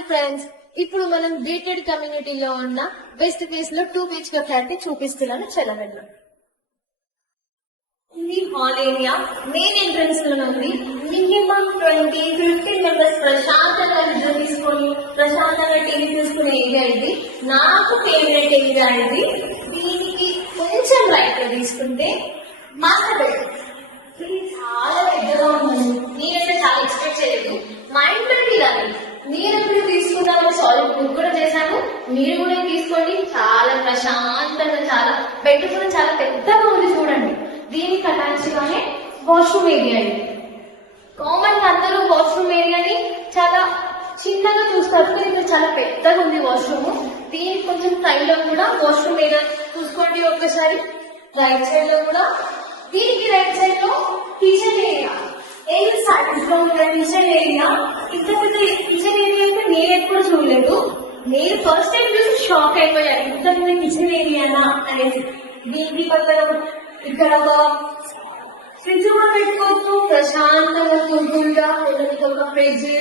Hi friends, ఇప్పుడు మనం gated కమ్యూనిటీలో ఉన్న వెస్ట్ ఫేస్ లో 2 BHK ఫ్లాట్ ని చూపిస్తున్నాను. చలవెళ్ళు. ఇది హాల్ ఏరియా మెయిన్ ఎంట్రన్స్ లో ఉంది. మినిమం 20-15 మెంబర్స్ ప్రశాంతంగా నిద్ర తీసుకొని ప్రశాంతంగా టీవీ చూసుకునే ఏరియా ఇది. నాకు ఫేవరెట్ ఏరియా ఇది. దీనికి కొంచెం రైట్ గా తీసుకుంటే మాస్టర్ బెడ్రూమ్. ఇది చాలా పెద్దగా ఉంది. నేనైతే చాలా ఎక్స్పెక్ట్ చేయలేదు. మా ఇంట్లో ఇలాగే నేను ఎప్పుడు తీసుకున్నాను, సాలిడ్ బుక్ కూడా చేశాను. మీరు కూడా తీసుకోండి. చాలా ప్రశాంతంగా, చాలా బెడ్రూమ్ కూడా చాలా పెద్దగా ఉంది. చూడండి, దీనికి అటాచ్ గానే వాష్రూమ్ ఏరియా ఇది. కామన్ గా అందరూ వాష్రూమ్ ఏరియాని చాలా చిన్నగా చూస్తారు, కానీ ఇక్కడ చాలా పెద్దగా ఉంది వాష్రూమ్. దీనికి కొంచెం సైడ్ లో కూడా వాష్రూమ్ ఏరియా చూసుకోండి ఒక్కసారి. రైట్ సైడ్ లో కూడా, దీనికి రైట్ సైడ్ లో కిచెన్ ఏరియా. ఏం సాటిస్ఫై కిచెన్ ఏరియా. ఇంత పెద్ద కిచెన్ ఏరియా అయితే నేను ఎప్పుడు చూడలేదు. నేను ఫస్ట్ టైం చూసి షాక్ అయిపోయాను, ఇంత పెద్ద కిచెన్ ఏరియానా అనేసి. దీనికి పక్కన ఇక్కడ ఒక ఫ్రిడ్జ్ కూడా పెట్టుకోవచ్చు. ప్రశాంతంగా కూల్గా ఒక ఫ్రిడ్జ్.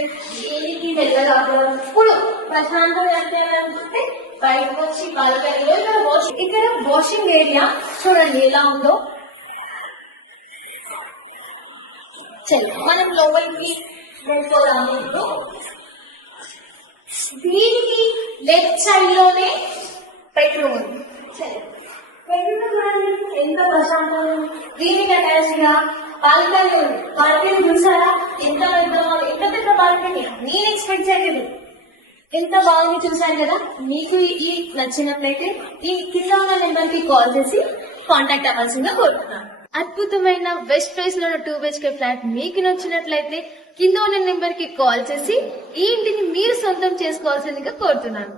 దీనికి వెళ్ళగా ఇప్పుడు ప్రశాంతంగా అంటే అనుకుంటే బయటకు వచ్చి బాల్కనీలో ఇక్కడ వాషింగ్ ఏరియా చూడండి ఎలా ఉందో. మనం లోపలికి వెళ్ళిపోదాము. దీనికి లెఫ్ట్ సైడ్ లోనే బెడ్రూమ్ ఉంది. ఎంత ప్రశాంతంగా. దీనికి అటాచ్ గా బాల్కనీ ఉంది. బాల్కనీ చూసారా ఎంత పెద్ద బాల్కనీ. నేను ఎక్స్పెక్ట్ చేయలేదు. ఎంత బాగుంది చూసాను కదా. మీకు ఈ నచ్చినట్లయితే ఈ కింద ఉన్న నెంబర్ కి కాల్ చేసి కాంటాక్ట్ అవ్వాల్సిందిగా కోరుతున్నాను. అద్భుతమైన వెస్ట్ ఫేస్ లో 2 BHK ఫ్లాట్ మీకు నచ్చినట్లయితే కింద ఉన్న నెంబర్ కి కాల్ చేసి ఈ ఇంటిని మీరు సొంతం చేసుకోవాల్సిందిగా కోరుతున్నాను.